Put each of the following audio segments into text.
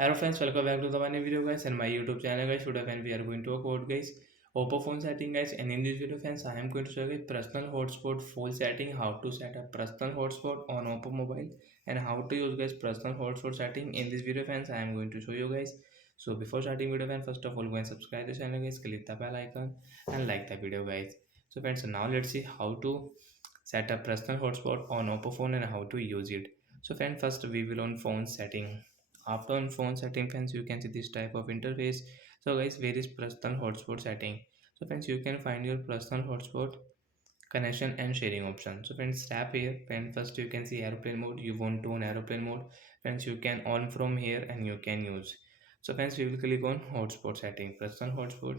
Hello friends, welcome back to the my new video guys and my YouTube channel guys. Today friends we are going to code guys Oppo phone setting guys, and in this video friends I am going to show you personal hotspot full setting, how to set up personal hotspot on Oppo mobile and how to use guys personal hotspot setting. In this video friends I am going to show you guys. So before starting video friends, first of all go and subscribe the channel guys, click the bell icon and like the video guys. So friends, so now let's see how to set up personal hotspot on Oppo phone and how to use it. So friends, first we will on phone setting. After on phone setting friends, you can see this type of interface. So guys, where is personal hotspot setting? So friends, you can find your personal hotspot connection and sharing option. So friends, tap here. Friends, first you can see airplane mode. You want to on airplane mode, friends, you can on from here and you can use. So friends, we will click on hotspot setting, personal hotspot.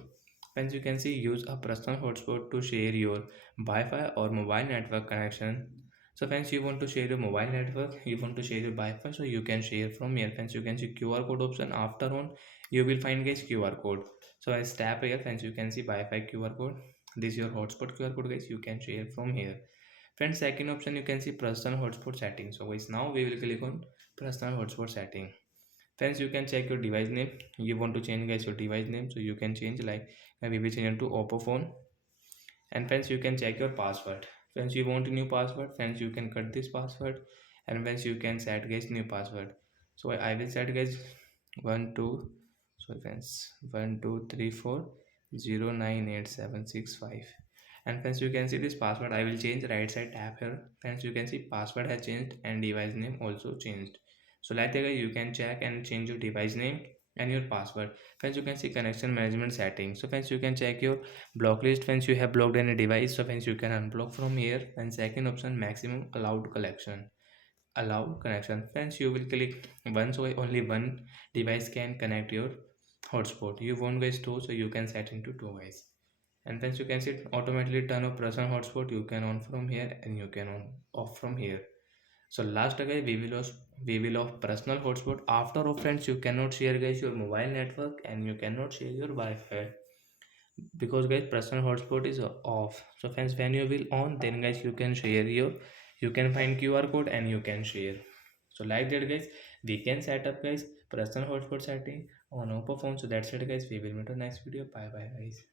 Friends, you can see use a personal hotspot to share your Wi-Fi or mobile network connection. So friends, you want to share your mobile network, you want to share your Wi-Fi, so you can share from here. Friends, you can see QR code option. After on, you will find guys QR code. So I tap here. Friends, you can see Wi-Fi QR code. This is your hotspot QR code guys, you can share from here. Friends, second option you can see personal hotspot setting. So guys, now we will click on personal hotspot setting. Friends, you can check your device name. You want to change guys your device name, so you can change, like we will change to Oppo phone. And friends, you can check your password. Friends, you want a new password, friends, you can cut this password. And friends, you can set guys new password. So I will set guys 12, so friends, 1234098765. And friends, you can see this password. I will change right side tab here. Friends, you can see password has changed and device name also changed. So like that you can check and change your device name and your password. Friends, you can see connection management settings. So friends, you can check your block list. Friends, you have blocked any device, so friends, you can unblock from here. And second option, maximum allowed collection, allow connection. Friends, you will click once, so only one device can connect your hotspot. You want guys two, so you can set into two guys. And friends, you can see automatically turn off personal hotspot. You can on from here and you can on off from here. So last guys, we will off personal hotspot. After of friends, you cannot share guys your mobile network and you cannot share your Wi-Fi, because guys personal hotspot is off. So friends, when you will on, then guys you can share your, you can find QR code and you can share. So like that guys, we can set up guys personal hotspot setting on Oppo phone. So that's it guys, we will meet on next video. Bye bye guys.